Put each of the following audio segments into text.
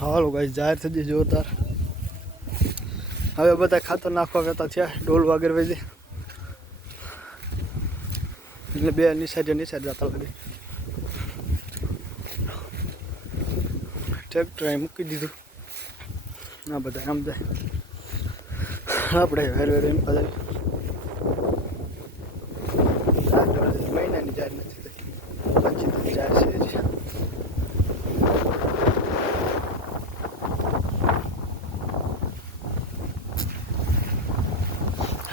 હાલો guys જાહેર થઈ ગઈ જોરદાર. હવે બધા ખાતર નાખવા કરતા થયા ડોલ વગેરે વધી એટલે બે નિશાળ જતા લાગે. ટ્રેક્ટર મૂકી દીધું ના બધા આમ જાય આપણે વેર વેર એમ બધા મહિનાની જાહેર નથી થઈ પછી તો જાહેર છે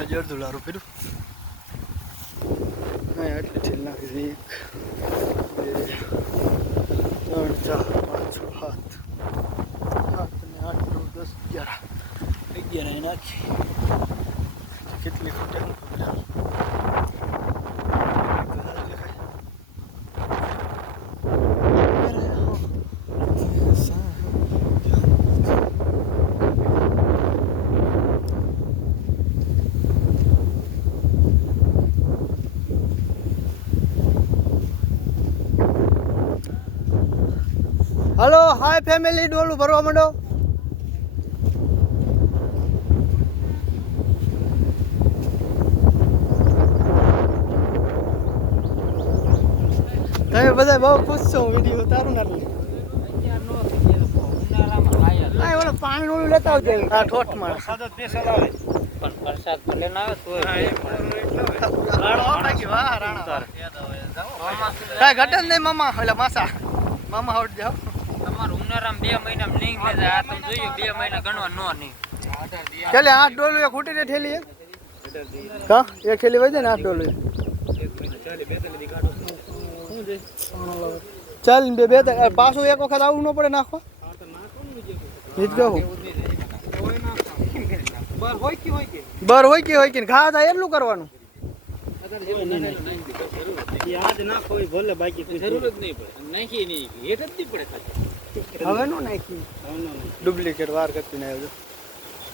હજી અડધું લારું ફેરું હા આટલી ઠીલ નાખી દે 1 2 3 4 5 6 7 8 9 10 11 નાખી કેટલી ફૂટે हेलो हाय फैमिली डोलू भरवा मंडो તમે બધા બહુ ખુશ છો વિડિયો ઉતારું ના આ ઓલો પાણી ઓલું લેતા આવજે આ ઠોઠ માં સાદો સ્પેશિયલ આવે પણ વરસાદ ભલે ના આવે તોય રાણો બાકી વાહ રાણો કાઈ ઘટન નહીં મામા ઓલા માસા મામા હટ જાવ તમાર ઉનારામ 2 મહિના લિંક લે જાય આ તમે જોયો 2 મહિના ગણવા નો નહીં ચાલે 8 ડોલું એક ખૂટી ને થેલી કા એક થેલી વજે ને 8 ડોલું ચાલ બે પાછું એક વખત આવું ન પડે નાખવા ઈજ કહું બર હોય કે ઘા થાય એટલું કરવાનું આજ નાખો ભલે બાકી જરૂર જ નહીં પડે નાખી નહીં એક જ નહીં પડે હવે નો નાખી ડુપ્લિકેટ વાર કરતી ના આવજો